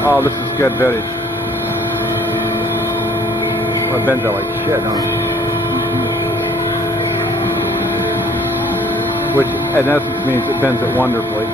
Oh, this is good vintage. Well, it bends out like shit, huh? Which, in essence, means it bends it wonderfully.